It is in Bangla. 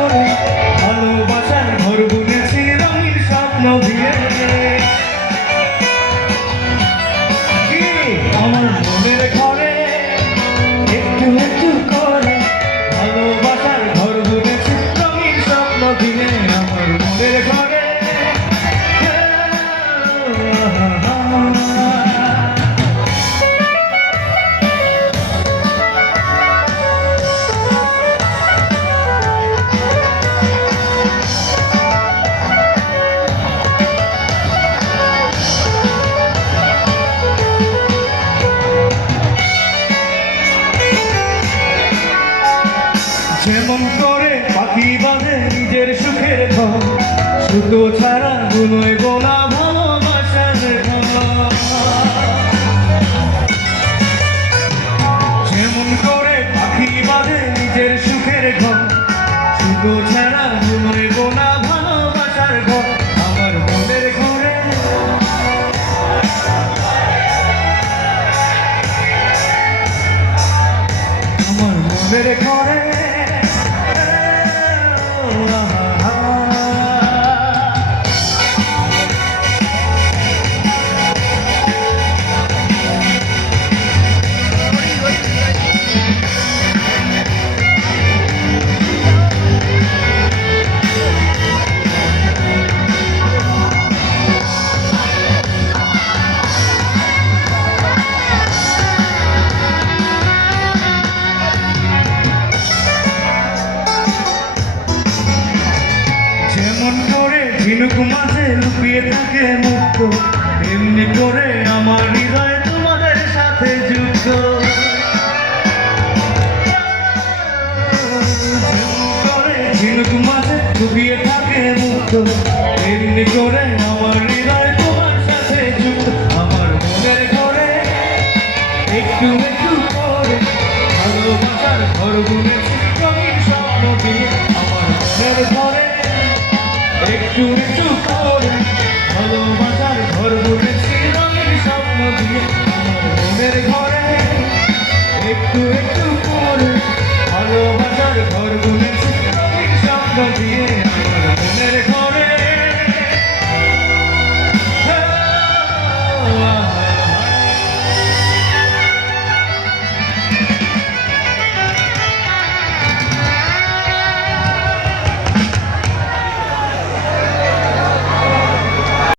করে ভালোবাসার ঘর বুনেছি রঙিন স্বপ্ন দিয়ে। আমার মনের ঘরে একটু একটু করে ভালোবাসার ঘর বুনেছি রঙিন স্বপ্ন দিয়ে। আমার মনের ঘরে যেমন করে পাখি বাঁধে নিজের সুখের ঘর, সুতো ছাড়া গুনোয় গোনা ভালোবাসার ঘর। যেমন করে পাখি বাঁধে নিজের সুখের ঘর, সুতো ছাড়া গুনোয় গোনা ভালোবাসার ঘর। আমার মনের ঘরে আমার মনের ঘরে ঝিনুক মাঝে লুকিয়ে থাকে মুক্ত, এমনি করে আমার হৃদয় তোমাদের সাথে যুক্ত। ঝিনুক মাঝে লুকিয়ে থাকে মুক্ত, এমনি করে আমার হৃদয় তোমার সাথে যুক্ত। আমার মনের ঘরে একটু একটু করে ভালোবাসার ঘর বুনেছি রঙিন স্বপ্ন দিয়ে। আমার মনের ঘরে একটু একটু করে ভালোবাসার ঘর বুনেছি রঙিন স্বপ্ন দিয়ে। আমার মনের ঘরে একটু একটু করে ভালোবাসার ঘর বুনেছি রঙিন স্বপ্ন দিয়ে।